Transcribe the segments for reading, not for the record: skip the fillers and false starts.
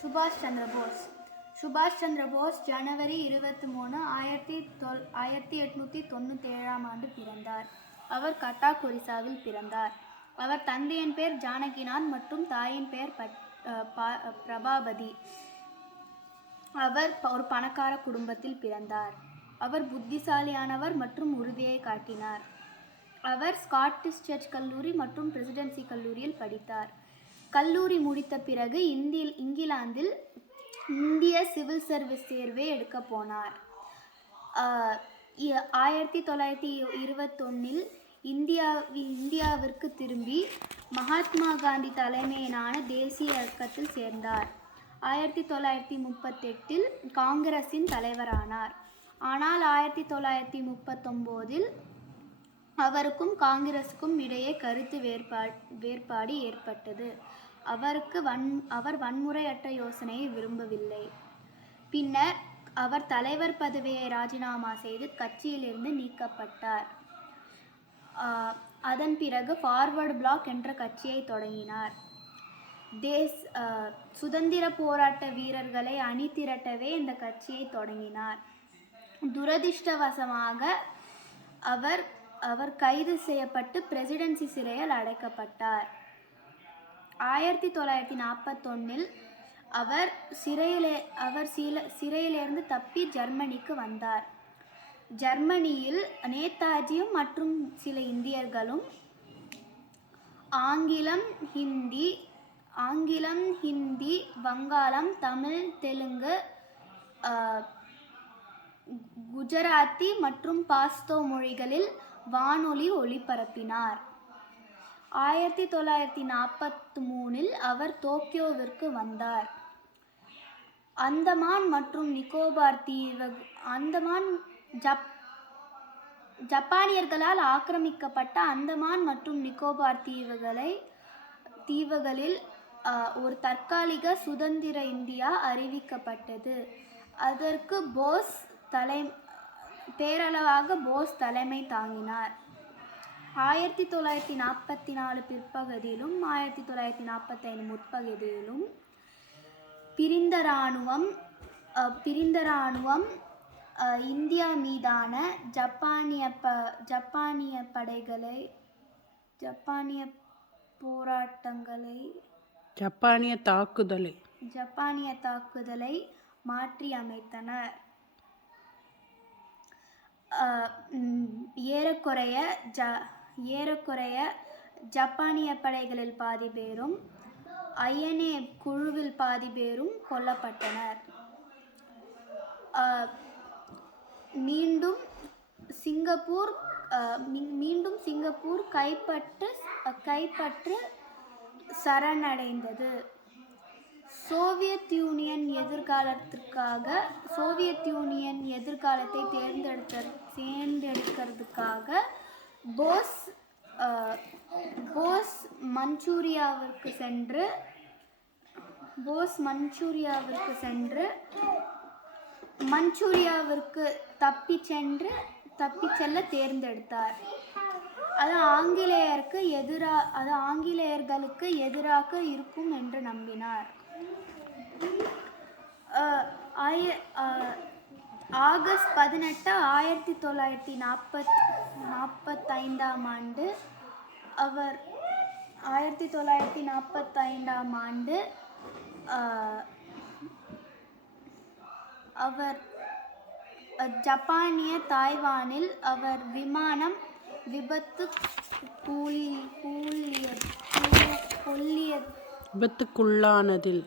சுபாஷ் சந்திர போஸ். சுபாஷ் சந்திர போஸ் ஜனவரி 23, 1897 பிறந்தார். அவர் கட்டாக், ஒரிசாவில் பிறந்தார். அவர் தந்தையின் பெயர் ஜானகிநாத் மற்றும் தாயின் பெயர் பிரபாபதி. அவர் ஒரு பணக்கார குடும்பத்தில் பிறந்தார். அவர் புத்திசாலியானவர் மற்றும் உறுதியை காட்டினார். அவர் ஸ்காட்டிஷ் சர்ச் கல்லூரி மற்றும் பிரசிடென்சி கல்லூரியில் படித்தார். கல்லூரி முடித்த பிறகு இங்கிலாந்தில் இந்திய சிவில் சர்வீஸ் தேர்வை எடுக்க போனார். 1921 இந்தியாவிற்கு திரும்பி மகாத்மா காந்தி தலைமையிலான தேசிய இயக்கத்தில் சேர்ந்தார். 1938 காங்கிரஸின் தலைவரானார். ஆனால் 1939 அவருக்கும் காங்கிரஸுக்கும் இடையே கருத்து வேறுபாடு ஏற்பட்டது. அவர் வன்முறையற்ற யோசனையை விரும்பவில்லை. பின்னர் அவர் தலைவர் பதவியை ராஜினாமா செய்து கட்சியிலிருந்து நீக்கப்பட்டார். அதன் பிறகு ஃபார்வர்டு பிளாக் என்ற கட்சியை தொடங்கினார். சுதந்திர போராட்ட வீரர்களை அணி திரட்டவே இந்த கட்சியை தொடங்கினார். துரதிர்ஷ்டவசமாக அவர் கைது செய்யப்பட்டு பிரசிடென்சி சிறையில் அடைக்கப்பட்டார். 1941 அவர் சிறையிலிருந்து தப்பி ஜெர்மனிக்கு வந்தார். ஜெர்மனியில் நேதாஜியும் மற்றும் சில இந்தியர்களும் ஆங்கிலம், ஹிந்தி, வங்காளம், தமிழ், தெலுங்கு, குஜராத்தி மற்றும் பாஸ்தோ மொழிகளில் வானொலி ஒளிபரப்பினார். 1943 அவர் டோக்கியோவிற்கு வந்தார். ஜப்பானியர்களால் ஆக்கிரமிக்கப்பட்ட அந்தமான் மற்றும் நிக்கோபார் தீவுகளில் ஒரு தற்காலிக சுதந்திர இந்தியா அறிவிக்கப்பட்டது. அதற்கு பேரளவாக போஸ் தலைமை தாங்கினார். 1944 பிற்பகுதியிலும் 1945 முற்பகுதியிலும் பிரிந்த இராணுவம் இந்தியா மீதான ஜப்பானிய தாக்குதலை மாற்றி அமைத்தனர். ஏறக்குறைய ஜப்பானிய படைகளில் பாதி பேரும் INA குழுவில் பாதி பேரும் கொல்லப்பட்டனர். மீண்டும் சிங்கப்பூர் கைப்பற்று சரணடைந்தது. சோவியத் யூனியன் எதிர்காலத்தை தேர்ந்தெடுக்கிறதுக்காக போஸ் மஞ்சூரியாவிற்கு தப்பிச் செல்ல தேர்ந்தெடுத்தார். அது ஆங்கிலேயர்களுக்கு எதிராக இருக்கும் என்று நம்பினார். ஆகஸ்ட் 18, 1945 அவர் ஜப்பானிய தாய்வானில் அவர் விமானம் விபத்துக்குள்ளானதில்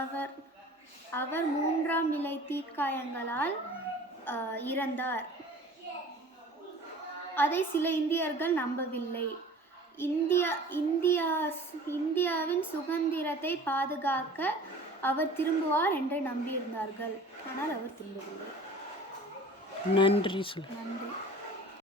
அவர் 3ஆம் நிலை தீக்காயங்களால் இறந்தார். அதை சில இந்தியர்கள் நம்பவில்லை. இந்தியாவின் சுதந்திரத்தை பாதுகாக்க அவர் திரும்புவார் என்று நம்பியிருந்தார்கள். ஆனால் அவர் திரும்பவில்லை. நன்றி.